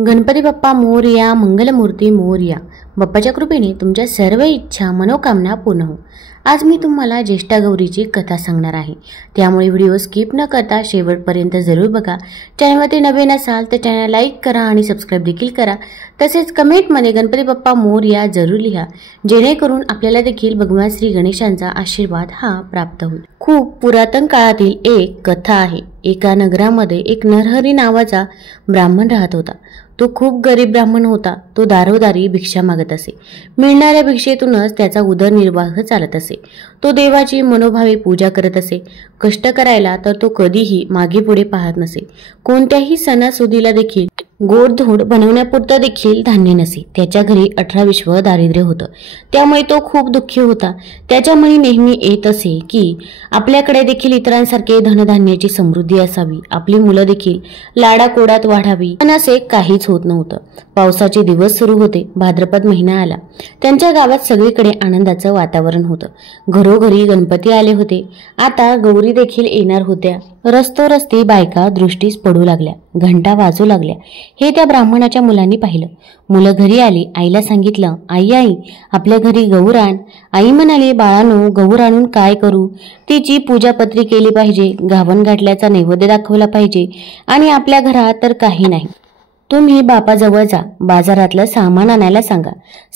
गणपती बाप्पा मोरया, मंगलमूर्ती मोरया. बाप्पाच्या कृपेने तुमच्या सर्व इच्छा मनोकामना पूर्ण हो. आज मी तुम्हाला ज्येष्ठा गौरीची कथा सांगणार आहे, त्यामुळे व्हिडिओ स्किप न करता शेवटपर्यंत जरूर बघा. चॅनलवरती नवीन असाल तर चॅनल लाईक करा आणि सबस्क्राईब देखील करा. तसेच कमेंटमध्ये गणपती बाप्पा मोरया जरूर लिहा, जेणेकरून आपल्याला देखील भगवान श्री गणेशांचा आशीर्वाद हा प्राप्त होईल. खूप पुरातन काळातील एक कथा आहे. एका नगरामध्ये एक नरहरी नावाचा ब्राह्मण राहत होता. तो खूप गरीब ब्राह्मण होता. तो दारोदारी भिक्षा मागत असे. मिळणाऱ्या भिक्षेतूनच त्याचा उदरनिर्वाह चालत असे. तो देवाची मनोभावे पूजा करत असे. कष्ट करायला तर तो कधीही मागे पुढे पाहत नसे. कोणत्याही सणासुदीला देखील गोडधोड बनवण्यापुरतं देखील धान्य नसे. त्याच्या घरी 18 दारिद्र्य होतं. त्यामुळे तो खूप दुःखी होता. त्याच्या मनी नेहमी येत असे की आपल्याकडे देखील इतरांसारखे धनधान्याची समृद्धी असावी, आपली मुलं देखील लाडाकोडात वाढावी. पण असे काहीच होत नव्हतं. पावसाचे दिवस सुरू होते. भाद्रपद महिना आला. त्यांच्या गावात सगळीकडे आनंदाचं वातावरण होतं. घरोघरी गणपती आले होते. आता गौरी देखील येणार होत्या. रस्ते बायका दृष्टीस पडू लागल्या, घंटा वाजू लागल्या. हे त्या ब्राह्मणाच्या मुलांनी पाहिलं. मुलं घरी आली. आईला सांगितलं, आई आई आपल्या घरी गौर आण. आई म्हणाली, बाळानो गौर आणून काय करू? तिची पूजापत्री केली पाहिजे, गावन घातल्याचा नैवेद्य दाखवला पाहिजे आणि आपल्या घरात तर काही नाही. तुम्ही बापाजवळ जा, बाजारातलं सामान आणायला सांगा.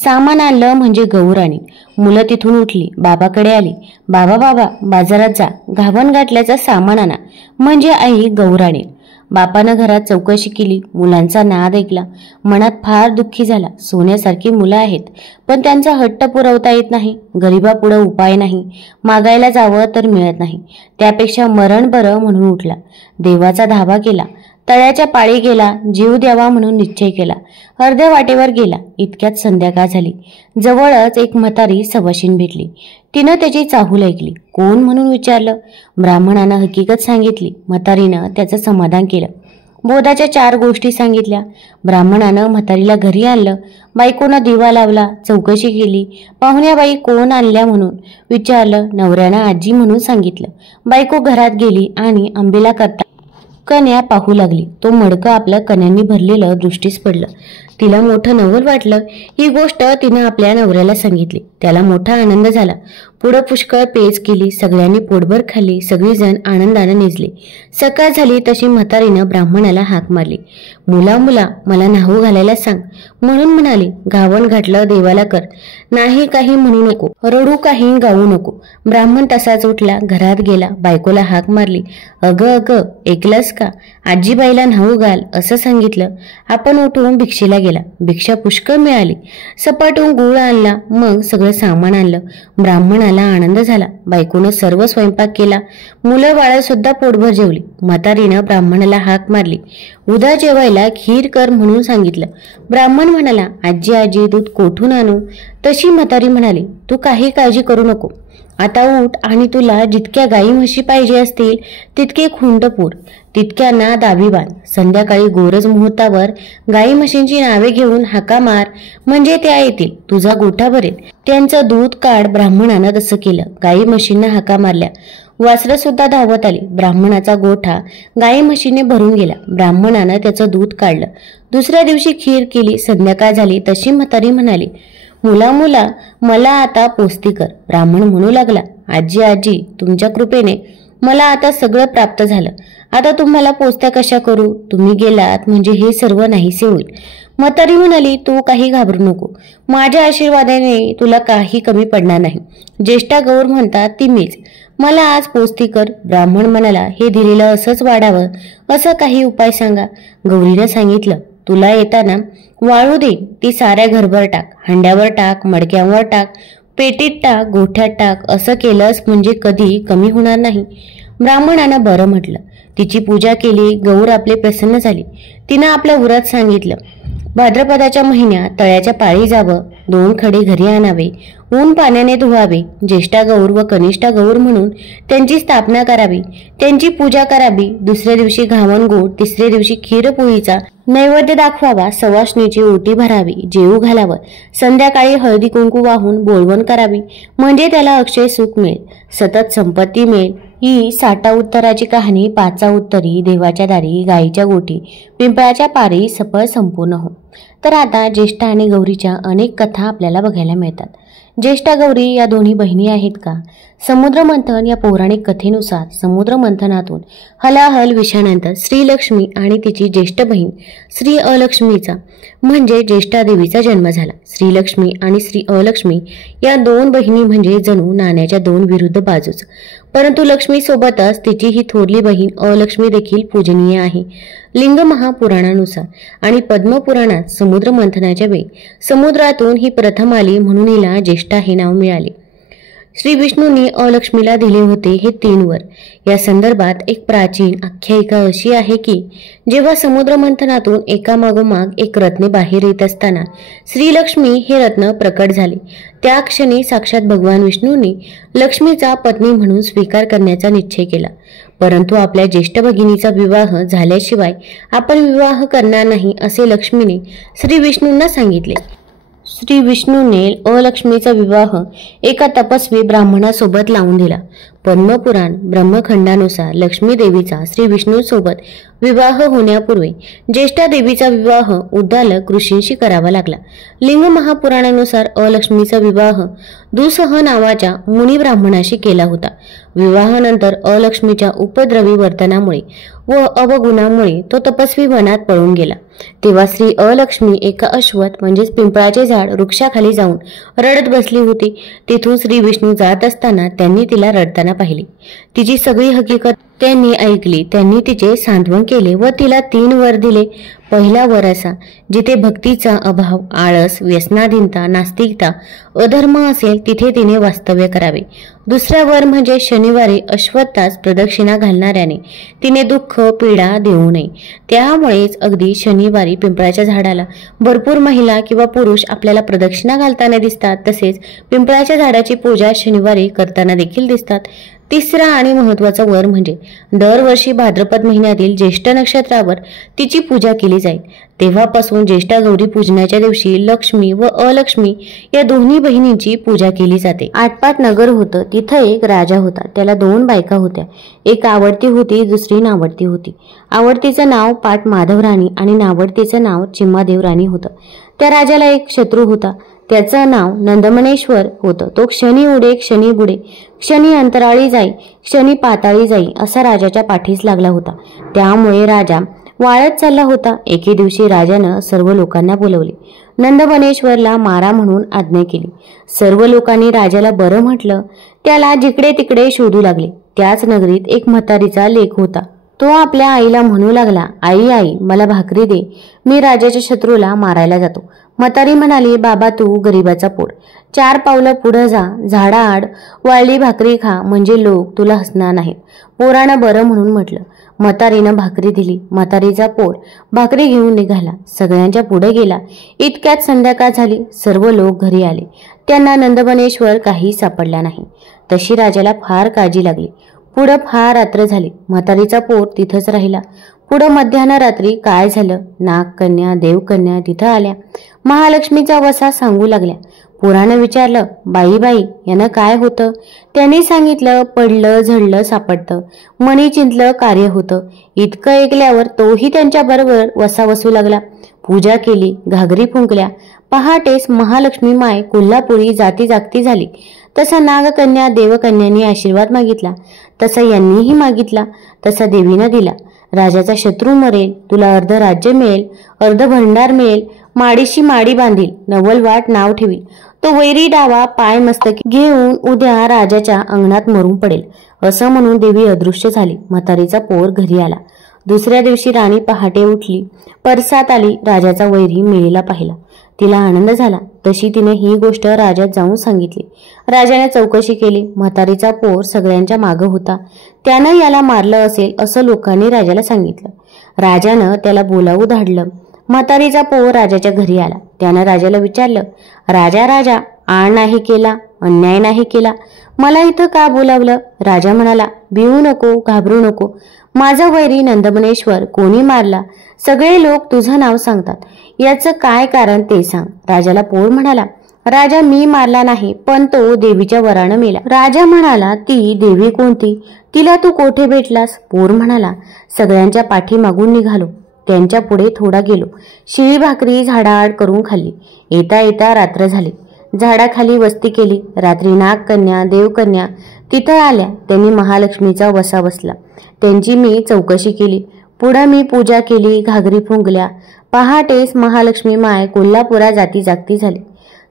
सामान आणलं म्हणजे गौर आणीन. मुलं तिथून उठली, बाबाकडे आली. बाबा बाजारात जा, घावन घातल्याचं सामान आणा म्हणजे आई गौर आणीन. बापानं घरात चौकशी केली. मुलांचा नाद ऐकला. मनात फार दुःखी झाला. सोन्यासारखी मुलं आहेत, पण त्यांचा हट्ट पुरवता येत नाही. गरिबापुढं उपाय नाही. मागायला जावं तर मिळत नाही. त्यापेक्षा मरण बरं म्हणून उठला. देवाचा धावा केला. तळ्याच्या पाळी गेला. जीव द्यावा म्हणून निश्चय केला. अर्ध्या वाटेवर गेला. इतक्यात संध्याकाळ झाली. जवळच एक म्हातारी सवाशीण भेटली. तिनं त्याची चाहूल ऐकली. कोण म्हणून विचारलं. ब्राह्मणानं हकीकत सांगितली. म्हातारीनं त्याचं समाधान केलं. बोधाच्या 4 गोष्टी सांगितल्या. ब्राह्मणानं म्हातारीला घरी आणलं. बायकोनं दिवा लावला. चौकशी केली. पाहुण्याबाई कोण आणल्या म्हणून विचारलं. नवऱ्यानं आजी म्हणून सांगितलं. बायको घरात गेली आणि आंबेला करता कन्या पाहू लागली. तो मडकं आपल्या कन्यांनी भरलेलं दृष्टीस पडलं. तिला मोठं नवल वाटलं. ही गोष्ट तिनं आपल्या नवऱ्याला सांगितली. त्याला मोठा आनंद झाला. पुढं पुष्कळ पेच केली. सगळ्यांनी पोटभर खाल्ली. सगळीजण आनंदानं निजली. सकाळ झाली तशी म्हातारीनं ब्राह्मणाला हाक मारली. मुला मला न्हाऊ घालायला सांग म्हणून म्हणाली. घावन घातलं देवाला कर, नाही काही म्हणू नको, रडू काही गाऊ नको. ब्राह्मण तसाच उठला. घरात गेला. बायकोला हाक मारली. अगं ऐकलंस का? आजीबाईला न्हाऊ घाल असं सांगितलं. आपण उठून भिक्षेला गेला. भिक्षा पुष्कळ मिळाली. सपाटून गुळ आणला. मग सगळं सामान आणलं. ब्राह्मणाला आनंद झाला. बायकोनं सर्व स्वयंपाक केला. मुलं बाळं सुद्धा पोटभर जेवली. म्हातारीनं ब्राह्मणाला हाक मारली. उद्या जेवायला खीर कर म्हणून सांगितलं. ब्राह्मण म्हणाला, आजी दूध कोठून आणू? तशी म्हातारी म्हणाली, तू काही काळजी करू नको. आता उठ आणि तुला जितक्या गाई म्हशी पाहिजे असतील तितके खुंट पूर, तितक्यांना दावी बांध. संध्याकाळी गोरज मुहूर्तावर गाई म्हशींची नावे घेऊन हाका मार म्हणजे त्या येतील. तुझा गोठा भरेल. त्यांचं दूध काढ. ब्राह्मणानं तसं केलं. गाई म्हशींना हाका मारल्या. वासरं सुद्धा धावत आली. ब्राह्मणाचा गोठा गाई म्हशीने भरून गेला. ब्राह्मणानं त्याचं दूध काढलं. दुसऱ्या दिवशी खीर केली. संध्याकाळ झाली तशी म्हातारी म्हणाली, मुला मला आता पोस्ती कर. ब्राह्मण म्हणू लागला, आजी तुमच्या कृपेने मला आता सगळं प्राप्त झालं. आता तुम्हाला पोस्त्या कशा करू? तुम्ही गेलात म्हणजे हे सर्व नाहीसे होईल. म्हातारी म्हणाली, तू काही घाबरू नको. माझ्या आशीर्वादाने तुला काही कमी पडणार नाही. ज्येष्ठा गौर म्हणतात ती मीच. मला आज पोस्ती कर. ब्राह्मण म्हणाला, हे दिलेलं असंच वाढावं असं काही उपाय सांगा. गौरीनं सांगितलं, तुला येताना वाळू दे. ती साऱ्या घरभर टाक. हंड्यावर टाक, मडक्यावर टाक, पेटीत टाक, गोठ्यात टाक. असं केलंस म्हणजे कधी कमी होणार नाही. ब्राह्मणानं बरं म्हटलं. तिची पूजा केली. गौर आपले प्रसन्न झाली. तिनं आपलं व्रत सांगितलं. भाद्रपदाच्या महिन्यात तळ्याच्या पाळी जावं. 2 खडे घरी आणावे. ऊन पाण्याने धुवावे. ज्येष्ठा गौर व कनिष्ठा गौर म्हणून त्यांची स्थापना करावी. त्यांची पूजा करावी. दुसऱ्या दिवशी घावन गोड, तिसऱ्या दिवशी खीरपोळीचा नैवेद्य दाखवावा. सवाष्णीची ओटी भरावी. जेवू घालावं. संध्याकाळी हळदी कुंकू वाहून बोलवण करावी म्हणजे त्याला अक्षय सुख मिळेल, सतत संपत्ती मिळेल. ही साठा उत्तराची कहाणी पाचा उत्तरी, देवाच्या दारी, गाईच्या गोठी, पिंपळाच्या पारी सफळ संपूर्ण हो. तर आता ज्येष्ठा आणि गौरीच्या अनेक कथा आपल्याला बघायला मिळतात. ज्येष्ठा गौरी या दोन्ही बहिणी आहेत का? समुद्रमंथन या पौराणिक कथेनुसार समुद्रमंथनातून हलाहल विषानंतर श्रीलक्ष्मी आणि तिची ज्येष्ठ बहीण श्री अलक्ष्मीचा म्हणजे ज्येष्ठा देवीचा जन्म झाला. श्रीलक्ष्मी आणि श्री अलक्ष्मी या दोन बहिणी म्हणजे जणू नाण्याच्या दोन विरुद्ध बाजूच. परंतु लक्ष्मी सोबतच तिची ही थोरली बहीण अलक्ष्मी देखील पूजनीय आहे. लिंग महापुराणानुसार आणि पद्मपुराणात समुद्र मंथनाच्या वेळी समुद्रातून ही प्रथम आली म्हणून हिला ज्येष्ठा हे नाव मिळाले. श्री विष्णूंनी अलक्ष्मीला दिले होते हे 3 वर. या संदर्भात एक प्राचीन आख्यायिका अशी आहे की जेव्हा समुद्र मंथनातून एकामागोमाग एक रत्ने बाहेर येत असताना श्रीलक्ष्मी हे रत्न प्रकट झाले. त्या क्षणी साक्षात भगवान विष्णूंनी लक्ष्मीचा पत्नी म्हणून स्वीकार करण्याचा निश्चय केला. परंतु आपल्या ज्येष्ठ भगिनीचा विवाह झाल्याशिवाय आपण विवाह करणार नाही असे लक्ष्मीने श्री विष्णूंना सांगितले. श्री विष्णूने अलक्ष्मीचा विवाह एका तपस्वी ब्राह्मणासोबत लावून दिला. पद्मपुराण ब्रह्मखंडानुसार लक्ष्मी देवीचा श्री विष्णूसोबत विवाह होण्यापूर्वी ज्येष्ठा देवीचा विवाह उद्दालक ऋषींशी करावा लागला. लिंग महापुराणानुसार अलक्ष्मीचा विवाह दुसह नावाच्या मुनी ब्राह्मणाशी केला होता. विवाहानंतर अलक्ष्मीच्या उपद्रवी वर्तनामुळे व अवगुणामुळे तो तपस्वी वनात पळून गेला. तेव्हा श्री अलक्ष्मी एका अश्वत्थ म्हणजेच पिंपळाचे झाड वृक्षाखाली जाऊन रडत बसली होती. तिथून श्री विष्णू जात असताना त्यांनी तिला रडताना पाहिले. तिची सगळी हकीकत त्यांनी ऐकली. त्यांनी तिचे सांत्वन केले व तिला 3 वर दिले. पहिला वर असा, जिथे भक्तीचा अभाव, आळस, व्यसनाधीनता, नास्तिकता, अधर्म असेल तिथे तिने वास्तव्य करावे. दुसरा वर म्हणजे शनिवारी अश्वत्थास प्रदक्षिणा घालणाऱ्याने तिने दुःख पीडा देऊ नये. त्यामुळेच अगदी शनिवारी पिंपळाच्या झाडाला भरपूर महिला किंवा पुरुष आपल्याला प्रदक्षिणा घालताना दिसतात. तसेच पिंपळाच्या झाडाची पूजा शनिवारी करताना देखील दिसतात. तिसरा आणि महत्त्वाचा वर म्हणजे दरवर्षी भाद्रपद महिन्यातील ज्येष्ठ नक्षत्रावर तिची पूजा केली जाईल. तेव्हापासून ज्येष्ठा गौरी पूजनाच्या दिवशी लक्ष्मी व अलक्ष्मी या दोन्ही बहिणींची पूजा केली जाते. आटपाट नगर होतं. तिथं एक राजा होता. त्याला 2 बायका होत्या. एक आवडती होती, दुसरी नावडती होती. आवडतीचं नाव पाट माधवराणी आणि नावडतीचं नाव चिम्मादेवराणी होतं. त्या राजाला एक शत्रू होता. त्याचं नाव नंदमनेश्वर होतं. तो क्षणी उडे, क्षणी बुडे, क्षणी अंतराळी जाई, क्षणी पाताळी जाई असा राजाच्या पाठीस लागला होता. त्यामुळे राजा वाळत चालला होता. एके दिवशी राजानं सर्व लोकांना बोलवले. नंदमनेश्वरला मारा म्हणून आज्ञा केली. सर्व लोकांनी राजाला बरं म्हटलं. त्याला जिकडे तिकडे शोधू लागले. त्याच नगरीत एक म्हातारीचा लेक होता. तो आपल्या आईला म्हणू लागला, आई आई मला भाकरी दे, मी राजाच्या शत्रूला मारायला जातो. म्हातारी म्हणाली, बाबा तू गरिबाचा पोर, 4 पावलं पुढं जा, झाडाआड वाळली भाकरी खा म्हणजे लोक तुला हसणार नाहीत. पोरानं बरं म्हणून म्हटलं. म्हातारीनं भाकरी दिली. म्हातारीचा पोर भाकरी घेऊन निघाला. सगळ्यांच्या पुढे गेला. इतक्यात संध्याकाळ झाली. सर्व लोक घरी आले. त्यांना नंदमनेश्वर काही सापडला नाही. तशी राजाला फार काळजी लागली. पुढं फार रात्र झाली. म्हातारीचा पोर तिथंच राहिला. पुढं मध्यान्ह रात्री काय झालं? नागकन्या देवकन्या तिथं आल्या. महालक्ष्मीचा वसा सांगू लागल्या. पोरानं विचारलं, बाई बाई यानं काय होतं? त्यांनी सांगितलं, पडलं झडलं सापडतं, मणी चिंतलं कार्य होतं. इतकं ऐकल्यावर तोही त्यांच्याबरोबर वसा वसू लागला. पूजा केली, घागरी फुंकल्या. पहाटेस महालक्ष्मी माय कोल्हापुरी जाती जागती झाली. तसा नागकन्या देवकन्यांनी आशीर्वाद मागितला. तसा यांनीही मागितला. तसा देवीनं दिला. राजाचा शत्रू मरेल, तुला अर्ध राज्य मिळेल, अर्ध भंडार मिळेल, माडीशी माडी बांधील, नवलवाट नाव ठेवील. तो वैरी डावा पाय मस्तकी घेऊन उद्या राजाच्या अंगणात मरून पडेल असं म्हणून देवी अदृश्य झाली. म्हातारीचा पोर घरी आला. दुसऱ्या दिवशी राणी पहाटे उठली. परसात आली. राजाचा वैरी मेलेला पाहिला. तिला आनंद झाला. तशी तिने ही गोष्ट राजात जाऊन सांगितली. राजाने चौकशी केली. म्हातारीचा पोर सगळ्यांच्या मागं होता. त्यानं याला मारलं असेल असं लोकांनी राजाला सांगितलं. राजानं त्याला बोलावू धाडलं. म्हातारीचा पोर राजाच्या घरी आला. त्यानं राजाला विचारलं, राजा राजा आण नाही केला, अन्याय नाही केला, मला इथं का बोलावलं? राजा म्हणाला, भिवू नको, घाबरू नको, माझा वैरी नंदमनेश्वर कोणी मारला? सगळे लोक तुझं नाव सांगतात, याचं काय कारण ते सांग. राजाला पोर म्हणाला, राजा, मी मारला नाही, पण तो देवीच्या वरानं मेला. राजा म्हणाला, ती देवी कोणती? तिला तू कोठे भेटलास? पोर म्हणाला, सगळ्यांच्या पाठीमागून निघालो, त्यांच्या पुढे थोडा गेलो, शिळी भाकरी झाडाआड करून खाल्ली. येता येता रात्र झाली. झाडाखाली वस्ती केली. रात्री नागकन्या, देवकन्या तिथं आल्या. त्यांनी महालक्ष्मीचा वसा बसला. त्यांची मी चौकशी केली. पुढं मी पूजा केली, घागरी फुंकल्या. पहाटेस महालक्ष्मी माय कोल्हापुरा जाती जागती झाली.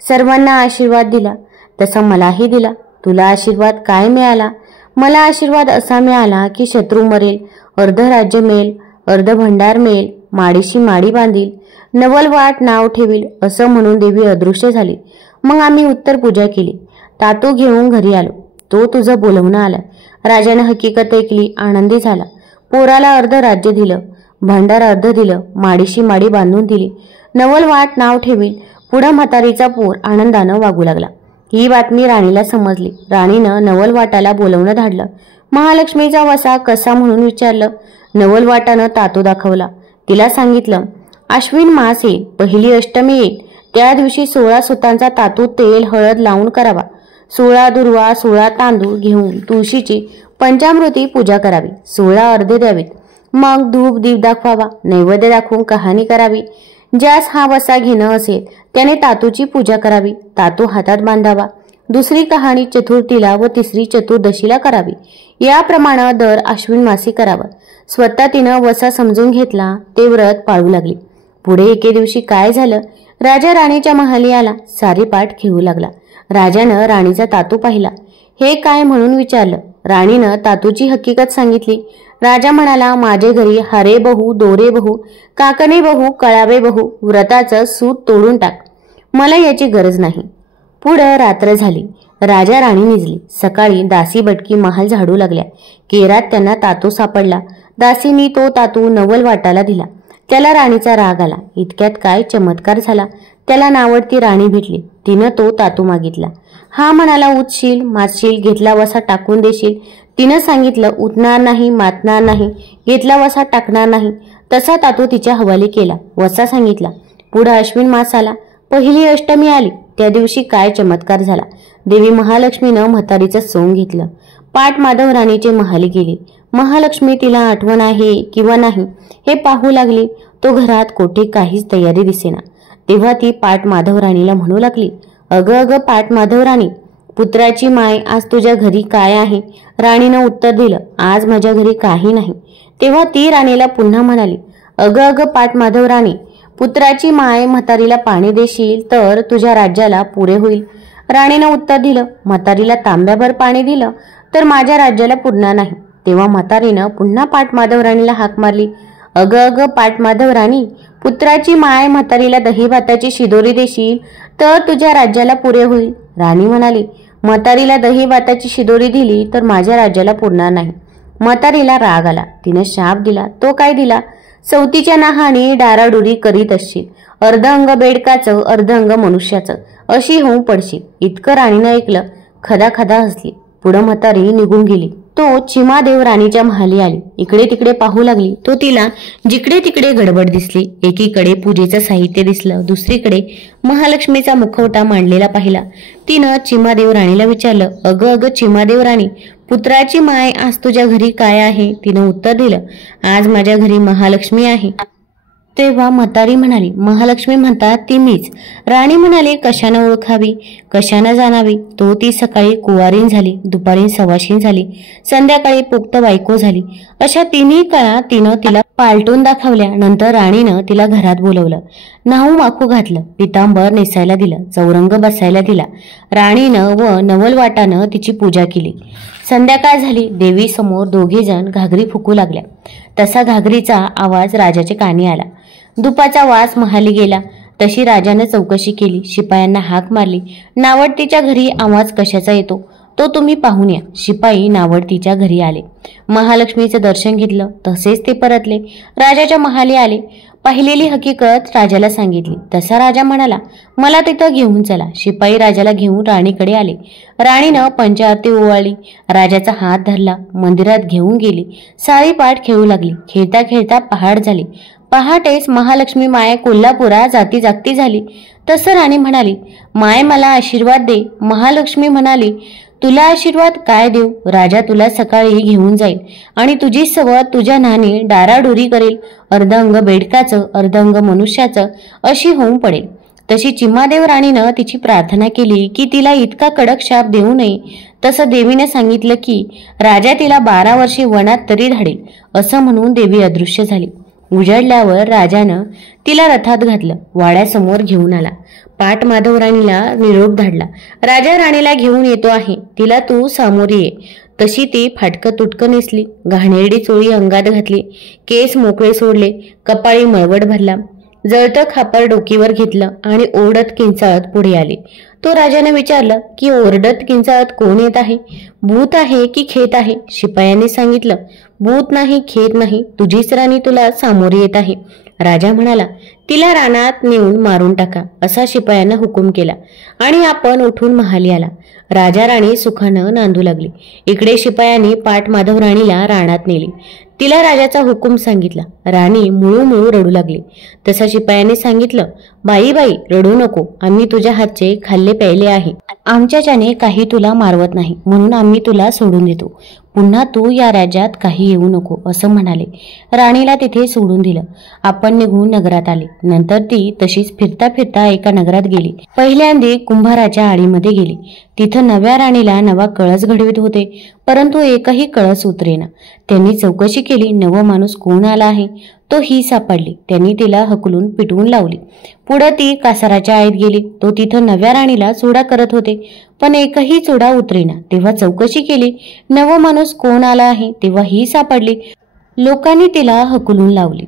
सर्वांना आशीर्वाद दिला, तसा मलाही दिला. तुला आशीर्वाद काय मिळाला? मला आशीर्वाद असा मिळाला की शत्रू मरेल, अर्ध राज्य मिळेल, अर्ध भंडार मिळेल, माडीशी माडी बांधील, नवलवाट नाव ठेवील, असं म्हणून देवी अदृश्य झाली. मग आम्ही उत्तर पूजा केली. तातू घेऊन घरी आलो. तो तुझं बोलवणं आलं. राजाने हकीकत ऐकली, आनंदी झाला. पोराला अर्ध राज्य दिलं, भंडार अर्ध दिलं, माडीशी माडी बांधून दिली, नवलवाट नाव ठेवील. पुढं म्हातारीचा पोर आनंदानं वागू लागला. ही बातमी राणीला समजली. राणीनं नवलवाटाला बोलवणं धाडलं. महालक्ष्मीचा वसा कसा म्हणून विचारलं. नवलवाटानं तातू दाखवला. तिला सांगितलं, आश्विन मास येईल, पहिली अष्टमी येईल, त्या दिवशी 16 सुतांचा तातू तेल हळद लावून करावा. 16 दुर्वा 16 तांदूळ घेऊन तुळशीची पंचामृती पूजा करावी. 16 अर्धे द्यावीत. मग धूप दीप दाखवावा. नैवेद्य दाखवून कहाणी करावी. ज्यास हा वसा घेणं असेल त्याने तातूची पूजा करावी. तातू हातात बांधावा. दुसरी कहाणी चतुर्थीला व तिसरी चतुर्दशीला करावी. याप्रमाणे दर आश्विन मासी करावं. स्वतः तिनं वसा समजून घेतला. ते व्रत पाळू लागली. पुढे एके दिवशी काय झालं? राजा राणीच्या महाली आला. सारी पाठ खेळू लागला. राजानं राणीचा तातू पाहिला. हे काय म्हणून विचारलं. राणीनं तातूची हकीकत सांगितली. राजा म्हणाला, माझे घरी हरे बहू, दोरे बहू, काकणे बहू, कळावे बहू, व्रताचं सूत तोडून टाक, मला याची गरज नाही. पुढं रात्र झाली. राजा राणी निजली. सकाळी दासी बटकी महाल झाडू लागल्या. केरात त्यांना तातू सापडला. दासीनी तो तातू नवलवाटाला दिला. त्याला राणीचा राग आला. इतक्यात काय चमत्कार झाला. त्याला नावडती राणी भेटली. तिनं तो तातू मागितला. हा म्हणाला, उतशील, मातशील, घेतला वसा टाकून देशील. तिनं सांगितलं, उतणार नाही, मातणार नाही, घेतला वसा टाकणार नाही. तसा तातू तिच्या हवाली केला. वसा सांगितला. पुढे अश्विन मास आला. पहिली अष्टमी आली. त्या दिवशी काय चमत्कार झाला. देवी महालक्ष्मीनं म्हातारीचं सोंग घेतलं. पाट माधव राणीचे महाली गेली. महालक्ष्मी तिला आठवण आहे किंवा नाही हे पाहू लागली. तो घरात कोठे काहीच तयारी दिसेना. तेव्हा ती पाट माधव राणीला म्हणू लागली, अगं अगं पाट माधव राणी, पुत्राची माय, आज तुझ्या घरी काय आहे? राणीनं उत्तर दिलं, आज माझ्या घरी काही नाही. तेव्हा ती राणीला पुन्हा म्हणाली, अगं अगं पाट माधव राणी, पुत्राची माय, म्हातारीला पाणी देशील तर तुझ्या राज्याला पुरे होईल. राणीनं उत्तर दिलं, म्हातारीला तांब्याभर पाणी दिलं तर माझ्या राज्याला पुरणार नाही. तेव्हा म्हातारीनं पुन्हा पाट माधव राणीला हाक मारली, अगं अगं पाट माधव राणी, पुत्राची माय, म्हातारीला दही भाताची शिदोरी देशील तर तुझ्या राज्याला पुरे होईल. राणी म्हणाली, म्हातारीला दही भाताची शिदोरी दिली तर माझ्या राज्याला पुरणार नाही. म्हातारीला राग आला. तिने शाप दिला. तो काय दिला? सवतीच्या नाहानी डाराडुरी करीत असशील, अर्ध अंग बेडकाचं, अर्ध अंग मनुष्याचं, अशी होऊन पडशील. इतकं राणीनं ऐकलं. खदा खदा हसली. पुढं म्हातारी निघून गेली. तो चिमादेव राणीच्या महाली आली. इकडे तिकडे पाहू लागली. तो तिला जिकडे तिकडे गडबड दिसली. एकीकडे पूजेचं साहित्य दिसलं, दुसरीकडे महालक्ष्मीचा मुखवटा मांडलेला पाहिला. तिनं चिमादेव राणीला विचारलं, अगं अगं चिमादेव राणी, पुत्राची माय, आज तुझ्या घरी काय आहे? तिनं उत्तर दिलं, आज माझ्या घरी महालक्ष्मी आहे. तेव्हा म्हातारी म्हणाली, महालक्ष्मी म्हणतात ती मीच. राणी म्हणाली, कशानं ओळखावी, कशानं जाणावी? तो ती सकाळी कुवारीन झाली, दुपारी सवाशीन झाली, संध्याकाळी पुक्त बायको झाली. अशा तिन्ही काळा तिनं तिला पालटून दाखवल्या. नंतर राणीनं तिला घरात बोलवलं, नाहू माखू घातलं, पितांबर नेसायला दिलं, चौरंग बसायला दिला. राणीनं व नवलवाटानं तिची पूजा केली. संध्याकाळ झाली. देवी समोर दोघे जण घागरी फुकू लागल्या. तसा घागरीचा आवाज राजाच्या कानी आला. धुपाचा वास महाली गेला. तशी राजाने चौकशी केली. शिपायांना हाक मारली, नावडतीच्या घरी आवाज कशाचा येतो तो तुम्ही पाहून या. शिपाई नावडतीच्या घरी आले. महालक्ष्मीचं दर्शन घेतलं. तसेच ते परतले. राजाच्या महाली आले. पाहिलेली हकीकत राजाला सांगितली. तसा राजा म्हणाला, मला तिथं घेऊन चला. शिपाई राजाला घेऊन राणीकडे आले. राणीनं पंचारती ओवाळली. राजाचा हात धरला. मंदिरात घेऊन गेली. सारी पाठ खेळू लागली. खेळता खेळता पहाट झाली. पहाटेच महालक्ष्मी माय कोल्हापुरा जाती जागती झाली. तसं राणी म्हणाली, माय मला आशीर्वाद दे. महालक्ष्मी म्हणाली, तुला आशीर्वाद काय देऊ? राजा तुला सकाळी घेऊन जाईल आणि तुझी सवत तुझ्या नानी डाराडोरी करेल. अर्ध अंग बेडकाचं अर्ध अंग मनुष्याचं अशी होऊन पडेल. तशी चिम्मादेव राणीनं तिची प्रार्थना केली की तिला इतका कडक शाप देऊ नये. तसं देवीने सांगितलं की राजा तिला 12 वर्षे वनात तरी धाडेल. असं म्हणून देवी अदृश्य झाली. उजाडल्यावर राजानं तिला रथात घातलं, वाड्यासमोर घेऊन आला. पाट माधव राणीला निरोप धाडला. राजा राणीला घेऊन येतो आहे, तिला तू सामोरी ये. तशी ती फाटकं तुटकं नेसली, घाणेरडी चोळी अंगात घातली, केस मोकळे सोडले, कपाळी मळवट भरला, जळतं खापर डोकीवर घेतलं आणि ओरडत किंचाळत पुढे आली. तो राजाने विचारलं की ओरडत किंचाळत कोण येत आहे? भूत आहे की खेत आहे? शिपायांनी सांगितलं, भूत नाही, खेत नाही, तुझीच राणी तुला सामोरी येत आहे. राजा म्हणाला, तिला रानात नेऊन मारून टाका, असा शिपायांना हुकूम केला आणि आपण उठून महाली आला. राजा राणी सुखानं नांदू लागली. इकडे शिपायांनी पाट माधव राणीला रानात नेली. तिला राजाचा हुकूम सांगितला. राणी मुळू मुळू रडू लागली. तसा शिपायांनी सांगितलं, बाई बाई रडू नको, आम्ही तुझ्या हातचे खाल्ले प्यायले आहे. आमच्याच्याने काही तुला मारवत नाही, म्हणून आम्ही तुला सोडून देतो. पुन्हा तू या राज्यात काही येऊ नको, असं म्हणाले. राणीला तिथे सोडून दिलं. आपण निघून नगरात आले. नंतर ती तशीच फिरता फिरता एका नगरात गेली. पहिल्यांदा कुंभाराच्या आडीमध्ये गेली. तिथं नव्या राणीला नवा कळस घडवित होते, परंतु एकही कळस उतरेना. त्यांनी चौकशी केली, नव माणूस कोण आला आहे? तो ही सापडली. त्यांनी तिला हकलून पिटवून लावली. पुढे ती कासाराच्या आईत गेली. तो तिथं नव्या राणीला चुडा करत होते, पण एकही चुडा उतरेना. तेव्हा चौकशी केली, नव माणूस कोण आला आहे? तेव्हा ही सापडली. लोकांनी तिला हकलून लावली.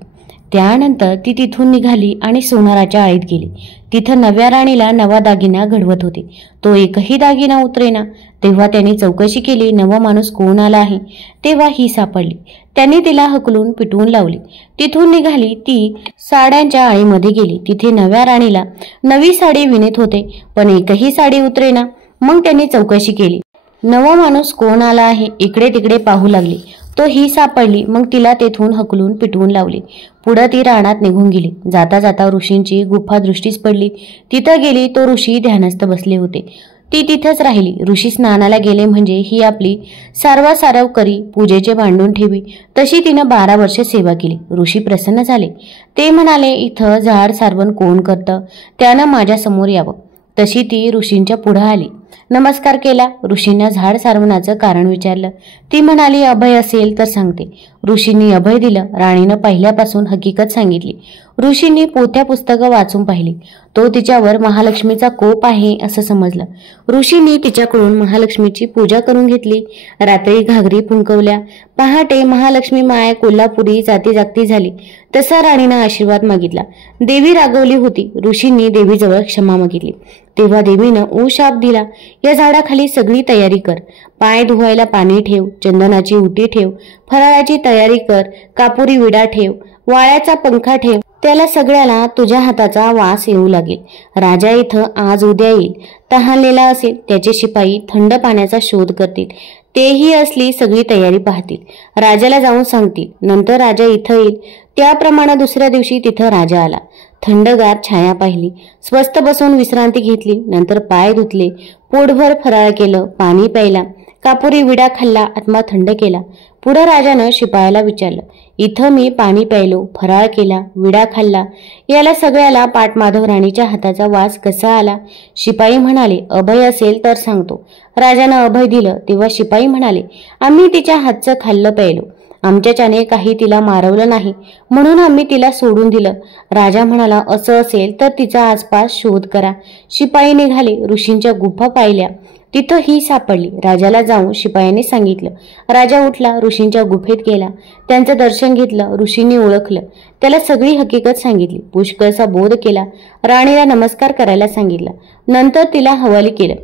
त्यानंतर ती तिथून निघाली आणि सोनाराच्या आईत गेली. तिथं नव्या राणीला नवा दागिना घडवत होते, तो एकही दागिना उतरेना. तेव्हा त्यांनी चौकशी केली, नवा माणूस कोण आला आहे? तेव्हा ही सापडली. त्यांनी तिला हकलून पिटवून लावली. तिथून निघाली ती साड्यांच्या आळीमध्ये गेली. तिथे नव्या राणीला नवी साडी विणत होते, पण एकही साडी उतरेना. मग त्यांनी चौकशी केली, नवा माणूस कोण आला आहे? इकडे तिकडे पाहू लागली. तो ही सापडली. मग तिला तेथून हकलून पिटवून लावली. पुढे ती रानात निघून गेली. जाता जाता ऋषींची गुफा दृष्टीस पडली. तिथं गेली. तो ऋषी ध्यानस्थ बसले होते. ती तिथंच राहिली. ऋषी स्नानाला गेले म्हणजे ही आपली सारवासारव करी, पूजेचे भांडून ठेवी. तशी तिनं 12 वर्षे सेवा केली. ऋषी प्रसन्न झाले. ते म्हणाले, इथं झाड सारवण कोण करतं? त्यानं माझ्या समोर यावं. तशी ती ऋषींच्या पुढे आली. नमस्कार केला. ऋषींना झाड सारवण्याचं कारण विचारलं. ती म्हणाली, अभय असेल तर सांगते. ऋषींनी अभय दिलं. राणीनं पहिल्यापासून हकीकत सांगितली. ऋषींनी पोथ्या पुस्तकं वाचून पाहिली. तो तिच्यावर महालक्ष्मीचा कोप आहे असं समजलं. ऋषींनी तिच्याकडून महालक्ष्मीची पूजा करून घेतली. रात्री घागरी फुंकवल्या. पहाटे महालक्ष्मी माय कोल्हापुरी जाती जागती झाली. तसा राणीनं आशीर्वाद मागितला. देवी रागवली होती. ऋषींनी देवीजवळ क्षमा मागितली. तेव्हा देवीनं शाप दिला, या झाडाखाली सगळी तयारी कर. पाय धुवायला पाणी ठेव, चंदनाची उटी ठेव, फराळाची तयारी कर, कापुरी विडा ठेव, वाळ्याचा पंखा ठेव. त्याला सगळ्याला तुझ्या हाताचा वास येऊ लागेल. राजा इथं आज उद्या येईल. तहानलेला असेल, त्याचे शिपाई थंड पाण्याचा शोध करतील. तेही असली सगळी तयारी पाहतील. राजाला जाऊन सांगतील. नंतर राजा इथं येईल. त्याप्रमाणे दुसऱ्या दिवशी तिथं राजा आला. थंडगार छाया पाहिली. स्वस्थ बसून विश्रांती घेतली. नंतर पाय धुतले, पोटभर फराळ केलं, पाणी प्यायला, कापुरी विडा खाल्ला, आत्मा थंड केला. पुढे राजानं शिपायाला विचारलं, इथं मी पाणी प्यायलो, फराळ केला, विडा खाल्ला, याला सगळ्याला पाट माधव राणीच्या हाताचा वास कसा आला? शिपाई म्हणाले, अभय असेल तर सांगतो. राजानं अभय दिलं. तेव्हा शिपाई म्हणाले, आम्ही तिच्या हातचं खाल्लं प्यायलो. आमच्याच्याने काही तिला मारवलं नाही, म्हणून आम्ही तिला सोडून दिलं. राजा म्हणाला, असं असेल तर तिचा आसपास शोध करा. शिपाई निघाले. ऋषींच्या गुफा पाहिल्या. तिथं ही सापडली. राजाला जाऊन शिपायाने सांगितलं. राजा उठला, ऋषींच्या गुफेत गेला. त्यांचं दर्शन घेतलं. ऋषींनी ओळखलं. त्याला सगळी हकीकत सांगितली. पुष्कळचा बोध केला. राणीला नमस्कार करायला सांगितलं. नंतर तिला हवाली केलं.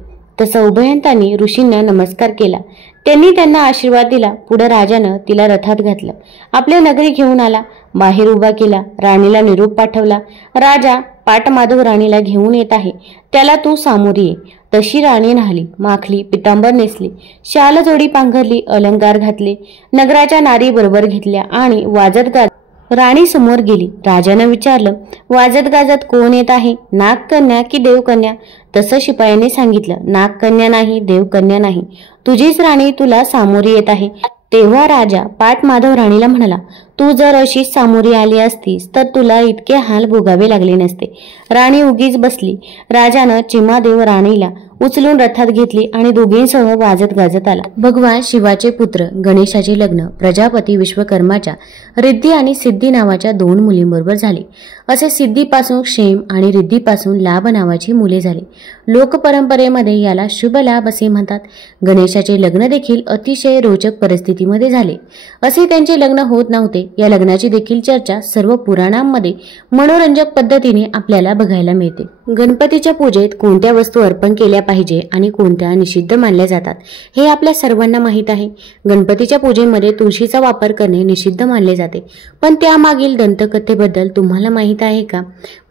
तसं उभयंतांनी ऋषींना नमस्कार केला. त्यांनी त्यांना आशीर्वाद दिला. पुढे राजानं तिला रथात घातलं. आपल्या नगरी घेऊन आला. बाहेर उभा केला. राणीला निरोप पाठवला. राजा पाट माधव राणीला घेऊन येत आहे, त्याला तू सामोरी ये. तशी राणी न्हाली, माखली, पितांबर नेसली, शाल जोडी पांघरली, अलंकार घातले, नगराच्या नारी बरोबर घेतल्या आणि वाजत गाजत राणी समोर गेली. राजानं विचारलं, वाजत गाजत कोण येत आहे, नागकन्या की देवकन्या? तसं शिपायाने सांगितलं, नागकन्या नाही, देवकन्या नाही, तुझीच राणी तुला सामोरी येत आहे. तेव्हा राजा पाट माधव राणीला म्हणाला, तू जर अशीच सामोरी आली असतीस तर तुला इतके हाल भोगावे लागले नसते. राणी उगीच बसली. राजानं चिमादेव राणीला उचलून रथात घेतली आणि दोघींसह वाजत गाजत आला. भगवान शिवाचे पुत्र गणेशाचे लग्न प्रजापती विश्वकर्माच्या रिद्धी आणि सिद्धी नावाच्या 2 मुलींबरोबर झाले. असे सिद्धीपासून क्षेम आणि रिद्धीपासून लाभ नावाची मुले झाली. लोकपरंपरेमध्ये याला शुभ लाभ असे म्हणतात. गणेशाचे लग्न देखील अतिशय रोचक परिस्थितीमध्ये झाले. असे त्यांचे लग्न होत नव्हते. या लग्नाची देखील चर्चा सर्व पुराणांमध्ये मनोरंजक पद्धतीने आपल्याला बघायला मिळते. गणपतीच्या पूजेत कोणत्या वस्तू अर्पण केल्या पाहिजे आणि कोणत्या निषिद्ध मानल्या जातात हे आपल्या सर्वांना माहीत आहे. गणपतीच्या पूजेमध्ये तुळशीचा वापर करणे निषिद्ध मानले जाते. पण त्यामागील दंतकथेबद्दल तुम्हाला माहीत आहे का?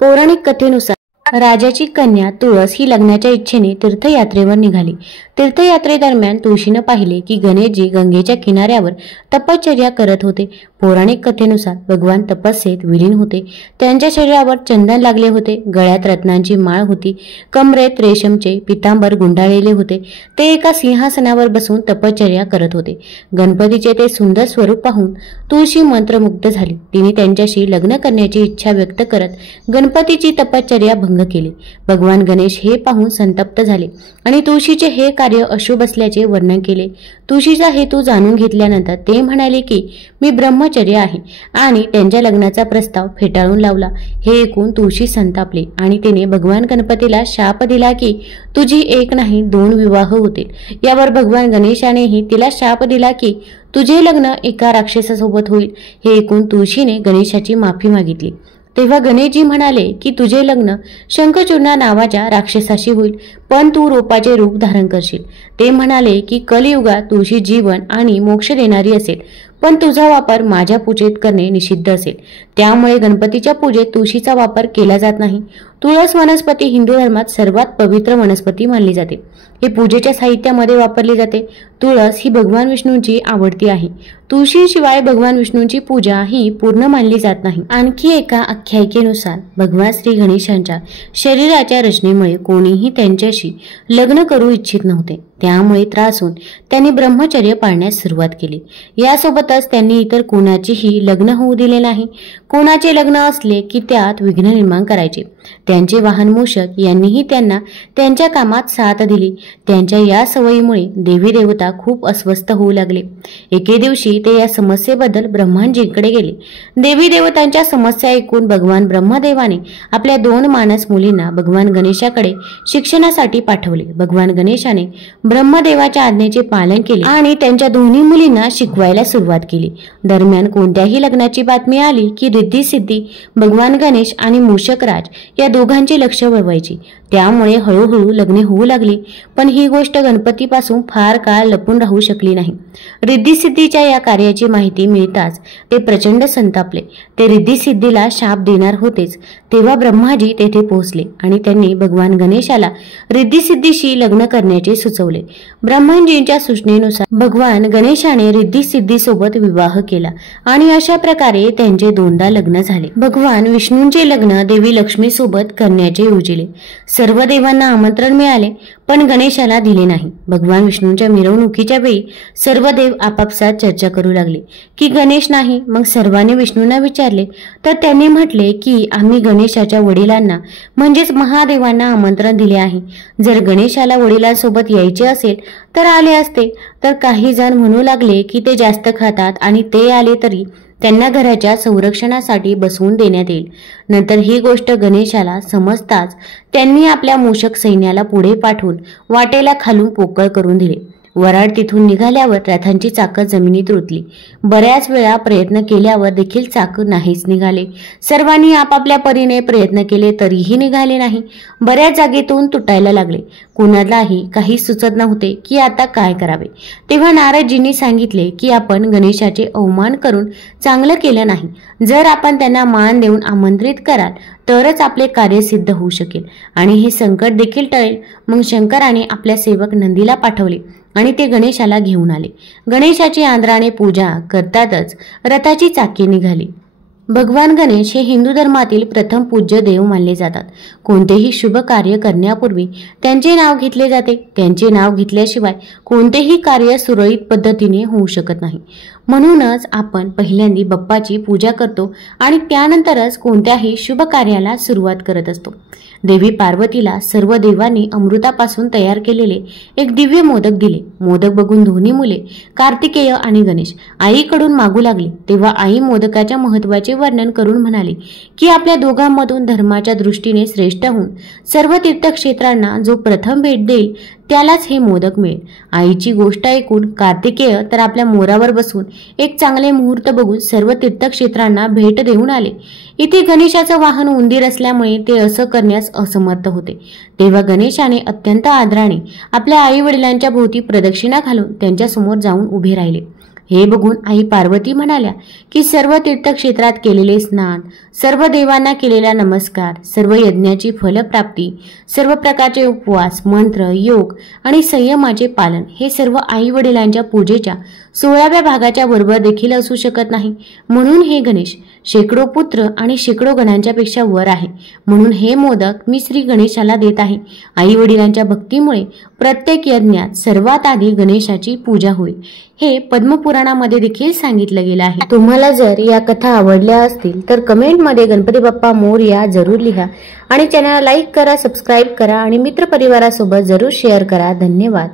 पौराणिक कथेनुसार राजाची कन्या तुळस ही लग्नाच्या इच्छेने तीर्थयात्रेवर निघाली. तीर्थयात्रेदरम्यान तुळशीनं पाहिले की गणेशजी गंगेच्या किनाऱ्यावर तपश्चर्या करत होते. पौराणिक कथेनुसार भगवान तपस्येत विलीन होते. त्यांच्या शरीरावर चंदन लागले होते, गळ्यात रत्नांची माळ होती, कमरेत रेशमचे पितांबर गुंडाळलेले होते. ते एका सिंहासनावर बसून तपश्चर्या करत होते. गणपतीचे ते सुंदर स्वरूप पाहून तुळशी मंत्रमुग्ध झाली. तिने त्यांच्याशी लग्न करण्याची इच्छा व्यक्त करत गणपतीची तपश्चर्या भंग केली. भगवान गणेश हे पाहून संतप्त झाले आणि तुळशीचे हे कार्य अशुभ असल्याचे वर्णन केले. तुळशीचा हेतू जाणून घेतल्यानंतर ते म्हणाले की मी ब्रह्मचर्य आहे आणि त्यांच्या लग्नाचा प्रस्ताव फेटाळून लावला. हे ऐकून तुळशी संतापली आणि तिने भगवान गणपतीला शाप दिला की तुझी 1 नाही 2 विवाह होतील. यावर भगवान गणेशानेही तिला शाप दिला की तुझे लग्न एका राक्षसासोबत होईल. हे ऐकून तुळशीने गणेशाची माफी मागितली. तेव्हा गणेशजी म्हणाले की तुझे लग्न शंखचूर्णा नावाच्या राक्षसाशी होईल, पण तू रूपाचे रूप धारण करशील. ते म्हणाले की कलियुगात तुळशी जीवन आणि मोक्ष देणारी असेल, पण तुझा वापर माझ्या पूजेत करणे निषिद्ध असेल. त्यामुळे गणपतीच्या पूजेत तुळशीचा वापर केला जात नाही. तुळस वनस्पती हिंदू धर्मात सर्वात पवित्र वनस्पती मानली जाते. हे पूजेच्या साहित्यामध्ये वापरली जाते. तुळस ही भगवान विष्णूंची आवडती आहे. तुळशीशिवाय भगवान विष्णूंची पूजा ही पूर्ण मानली जात नाही. आणखी एका आख्यायिकेनुसार भगवान श्री गणेशांच्या शरीराच्या रचनेमुळे कोणीही त्यांच्याशी लग्न करू इच्छित नव्हते. त्यामुळे त्रासून त्यांनी ब्रह्मचर्य पाळण्यास सुरुवात केली. यासोबतच त्यांनी इतर कोणाचेही लग्न होऊ दिले नाही. कोणाचे लग्न असले की त्यात विघ्न निर्माण करायचे. त्यांचे वाहन मूषक यांनीही त्यांना त्यांच्या कामात साथ दिली. त्यांच्या या सवयीमुळे देवी देवता खूप अस्वस्थ होऊ लागले. एके दिवशी ते या समस्येबद्दल ब्रह्माजींकडे गेले. देवी देवतांच्या समस्या ऐकून भगवान ब्रह्मदेवाने आपल्या 2 मानस मुलींना भगवान गणेशाकडे शिक्षणासाठी पाठवले. भगवान गणेशाने ब्रह्मदेवाच्या आज्ञेचे पालन केले आणि त्यांच्या दोन्ही मुलींना शिकवायला सुरुवात केली. दरम्यान कोणत्याही लग्नाची बातमी आली की रिद्धी सिद्धी भगवान गणेश आणि मूषकराज या दोघांचे लक्ष वळवायची. त्यामुळे हळूहळू लग्ने होऊ लागली. पण ही गोष्ट गणपतीपासून फार काळ लपून राहू शकली नाही. रिद्धी सिद्धीच्या या कार्याची माहिती मिळताच ते प्रचंड संतापले. ते रिद्धी सिद्धीला शाप देणार होतेच. तेव्हा ब्रह्माजी तेथे पोहोचले आणि त्यांनी भगवान गणेशाला रिद्धी सिद्धीशी लग्न करण्याचे सुचवले. ब्रह्माजींच्या सूचनेनुसार भगवान गणेशाने रिद्धी सिद्धी सोबत विवाह केला आणि अशा प्रकारे त्यांचे 2दा लग्न झाले. भगवान विष्णूंचे लग्न देवी लक्ष्मी सोबत करण्याचे योजिले. सर्व देवांना आमंत्रण मिळाले, पण गणेशाला दिले नाही. भगवान विष्णूंच्या मिरवणुकीच्या वेळी सर्व देव आपापसात चर्चा करू लागले की गणेश नाही. मग सर्वांनी विष्णूंना विचारले तर त्यांनी म्हटले की आम्ही गणेशाच्या वडिलांना म्हणजेच महादेवांना आमंत्रण दिले आहे. जर गणेशाला वडिलांसोबत यायचे असेल तर आले असते. तर काही जण म्हणू लागले की ते जास्त खातात आणि ते आले तरी त्यांना घराच्या संरक्षणासाठी बसवून देण्यात येईल. नंतर ही गोष्ट गणेशाला समजताच त्यांनी आपल्या मूषक सैन्याला पुढे पाठवून वाटेला खालून पोकळ करून दिले. वराड तिथून निघाल्यावर रथांची चाकं जमिनीत रुतली. बऱ्याच वेळा प्रयत्न केल्यावर देखील चाक नाहीच निघाले. सर्वांनी आपापल्या परीने प्रयत्न केले तरीही निघाले नाही. बऱ्याच जागेतून तुटायला लागले. कुणालाही काही सुचत नव्हते की आता काय करावे. तेव्हा नारदजींनी सांगितले की आपण गणेशाचे अवमान करून चांगलं केलं नाही. जर आपण त्यांना मान देऊन आमंत्रित कराल तरच आपले कार्य सिद्ध होऊ शकेल आणि हे संकट देखील टळेल. मग शंकराने आपल्या सेवक नंदीला पाठवले आणि ते गणेशाला घेऊन आले. गणेशाची आदराने पूजा करतातच रथाची चाके निघाली. भगवान गणेश हे हिंदू धर्मातील प्रथम पूज्य देव मानले जातात। कोणतेही शुभ कार्य करण्यापूर्वी त्यांचे नाव घेतले जाते। त्यांचे नाव घेतल्याशिवाय कोणतेही कार्य सुरळीत पद्धतीने होऊ शकत नाही। म्हणूनच आपण पहिल्यांदा बाप्पाची पूजा करतो आणि त्यानंतरच कोणत्याही शुभ कार्याला सुरुवात करत असतो। देवी पार्वतीला सर्व देवांनी अमृतापासून तयार केलेले एक दिव्य मोदक दिले। मोदक बघून दोन्ही मुले कार्तिकेय आणि गणेश आईकडून मागू लागले। तेव्हा आई मोदकाच्या महत्त्वाचे वर्णन करून म्हणाली की आपल्या दोघांमधून धर्माच्या दृष्टीने श्रेष्ठ होऊन सर्व तीर्थक्षेत्रांना जो प्रथम भेट देईल त्यालाच हे मोदक मिळेल। आईची गोष्ट ऐकून कार्तिकेय तर आपल्या मोरावर बसून एक चांगले मुहूर्त बघून सर्व तीर्थक्षेत्रांना भेट देऊन आले। इथे गणेशाचं वाहन उंदीर असल्यामुळे ते असं करण्यास असमर्थ होते। तेव्हा गणेशाने अत्यंत आदराने आपल्या आई वडिलांच्या भोवती प्रदक्षिणा घालून त्यांच्या समोर जाऊन उभे राहिले। हे बघून आई पार्वती म्हणाल्या की सर्व तीर्थक्षेत्रात केलेले स्नान, सर्व देवांना केलेला नमस्कार, सर्व यज्ञाची फलप्राप्ती, सर्व प्रकारचे उपवास, मंत्र, योग आणि संयमाचे पालन हे सर्व आई वडिलांच्या पूजेच्या 16व्या भागाच्या बरोबर देखील असू शकत नाही। म्हणून हे गणेश शेकडो पुत्र आणि शेकडो गणांच्या पेक्षा वर आहे। म्हणून हे मोदक मी श्री गणेशाला देत आहे। आई वडिलांच्या भक्तीमुळे प्रत्येक यज्ञात सर्वात आधी गणेशाची पूजा होईल हे पद्मपुराणामध्ये देखील सांगितलं गेलं आहे। तुम्हाला जर या कथा आवडल्या असतील तर कमेंटमध्ये गणपती बाप्पा मोरया जरूर लिहा आणि चॅनलला लाईक करा, सबस्क्राईब करा आणि मित्रपरिवारासोबत जरूर शेअर करा। धन्यवाद।